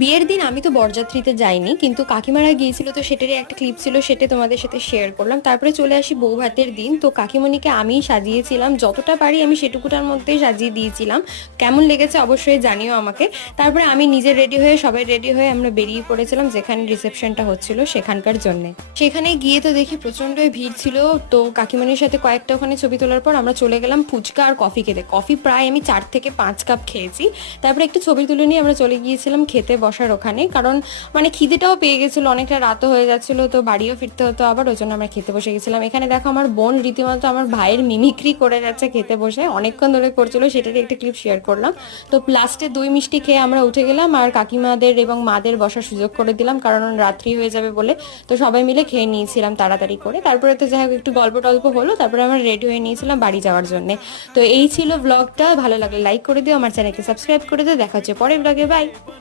বিয়ের দিন আমি তো বরযাত্রীতে যাইনি, কিন্তু কাকিমারা গিয়েছিল, তো সেটারই একটা ক্লিপ ছিল, সেটা তোমাদের সাথে শেয়ার করলাম। তারপরে চলে আসি বউ ভাতের দিন। তো কাকিমণিকে আমিই সাজিয়েছিলাম, যতটা পারি আমি সেটুকুটার মধ্যেই সাজিয়ে দিয়েছিলাম। কেমন লেগেছে অবশ্যই জানিও আমাকে। তারপরে আমি নিজে রেডি হয়ে, সবাই রেডি হয়ে আমরা বেরিয়ে পড়েছিলাম যেখানে রিসেপশনটা হচ্ছিল সেখানকার জন্য। সেখানে গিয়ে তো দেখি প্রচণ্ডই ভিড় ছিল। তো কাকিমণির সাথে কয়েকটা ওখানে ছবি তোলার পর আমরা চলে গেলাম ফুচকা আর কফি খেতে। কফি প্রায় আমি 4 থেকে 5 কাপ খেয়েছি। তারপরে একটু ছবি তুলে নিয়ে আমরা চলে গিয়েছিলাম খেতে বসার ওখানে, কারণ মানে খিদেটাও পেয়ে গেছিলো, অনেকটা রাতও হয়ে যাচ্ছিলো, তো বাড়িও ফিরতে হতো আবার, ওই জন্য আমরা খেতে বসে গেছিলাম। এখানে দেখো আমার বোন রীতিমতো আমার ভাইয়ের মিমিক্রি করে যাচ্ছে খেতে বসে, অনেকক্ষণ ধরে করছিল, সেটারই একটা ক্লিপ শেয়ার করলাম। তো লাস্টে দই মিষ্টি খেয়ে আমরা উঠে গেলাম, আর কাকিমাদের এবং মাদের বসার সুযোগ করে দিলাম, কারণ রাত্রি হয়ে যাবে বলে। তো সবাই মিলে খেয়ে নিয়েছিলাম তাড়াতাড়ি করে। তারপরে তো যাই হোক একটু গল্প টল্প হলো, তারপরে আমরা রেডি হয়ে নিয়েছিলাম বাড়ি যাওয়ার জন্য। তো এই ছিল ব্লগটা। ভালো লাগলে লাইক করে দিও, আমার চ্যানেলকে সাবস্ক্রাইব করে দিও। দেখা হচ্ছে পরের ব্লগে, বাই।